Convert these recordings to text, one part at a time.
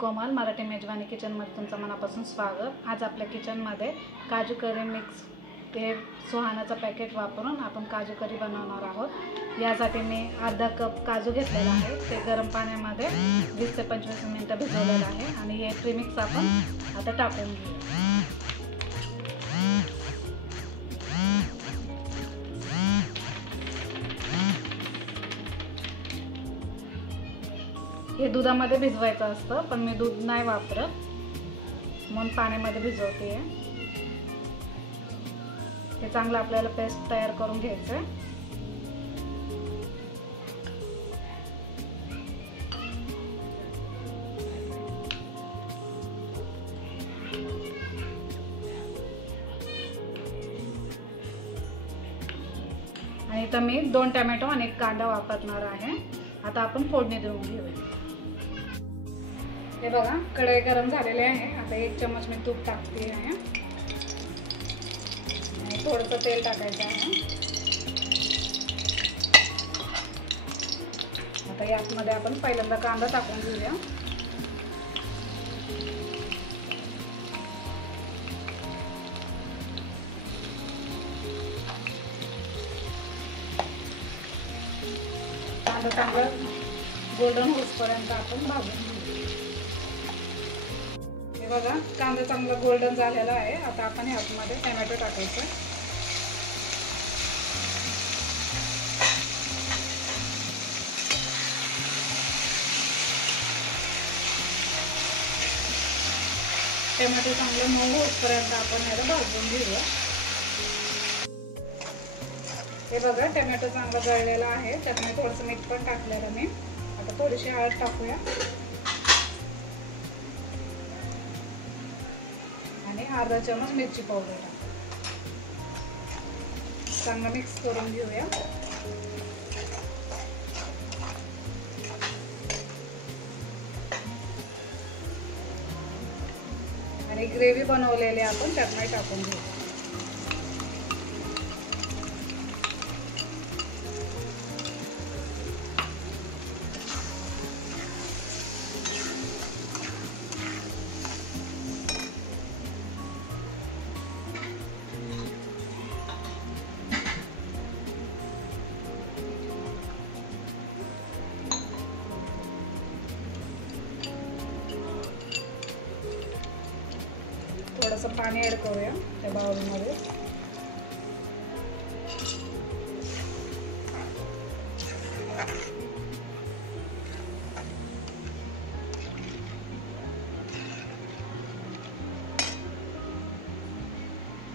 कोमल, मराठी मेजवानी किचनमध्ये तुमचं मनापासून स्वागत। आज आपल्या किचनमध्ये काजू करी मिक्स हे सुहानाचं पॅकेट वापरून आपण काजू करी बनवणार आहोत। यासाठी मी अर्धा कप काजू घेतलेला आहे, ते गरम पाण्यामध्ये 20 ते 25 मिनिटं भिजवलेलं आहे आणि हे प्रीमिक्स आपण आता टाकून घेऊ। हे दुधामध्ये भिजवायचं असतं, पण मी दूध नाही वापरत म्हणून पाण्यामध्ये भिजवते। हे चांगलं आपल्याला पेस्ट तयार करून घ्यायचं आहे। आणि इथं मी 2 टोमॅटो आणि 1 कांदा वापरणार आहे। आता आपण फोडणी देऊन घेऊया। हे बघा, कढई गरम झालेली आहे। आता 1 चम्मच मी तूप टाकते आहे आणि थोडंसं तेल टाकायचं आहे। आता यामध्ये आपण पहिल्यांदा कांदा टाकून घेऊया। कांदा चांगला गोल्डन होईपर्यंत आपण भाजून घेऊ। हे बघा, कांदा चांगला गोल्डन झालेला आहे। आता आपण यामध्ये टोमॅटो टाकायचं। टोमॅटो चांगलं मऊ होईपर्यंत आपण याला भाजून घेऊया। हे बघा, टोमॅटो चांगला गळलेला आहे, त्यात मी थोडंसं मीठ पण टाकलेलं मी। आता थोडीशी हळद टाकूया आणि अर्धा चमच मिरची पावडर टाकू। चांगलं मिक्स करून घेऊया। आणि ग्रेव्ही बनवलेली आपण त्यात टाकून घेऊ। थोडंसं पाणी ऍड करूया त्या बाउलमध्ये।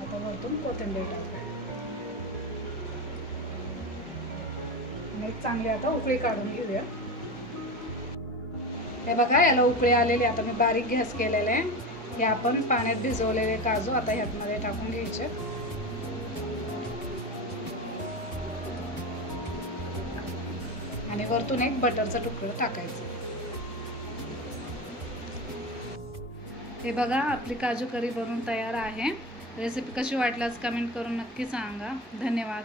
आता वरतून कोथिंबीर टाकूया आणि चांगली आता उकळी काढून घेऊया। हे बघा, याला उकळी आलेली। आता मी बारीक गॅस केलेला आहे। हे आपण पाण्यात भिजवलेले काजू आता ह्यामध्ये टाकून घ्यायचे आणि वरतून 1 बटरचा तुकडा टाकायचा। हे बघा, आपली काजू करी बनवून तयार आहे। रेसिपी कशी वाटल्यास कमेंट करून नक्की सांगा। धन्यवाद।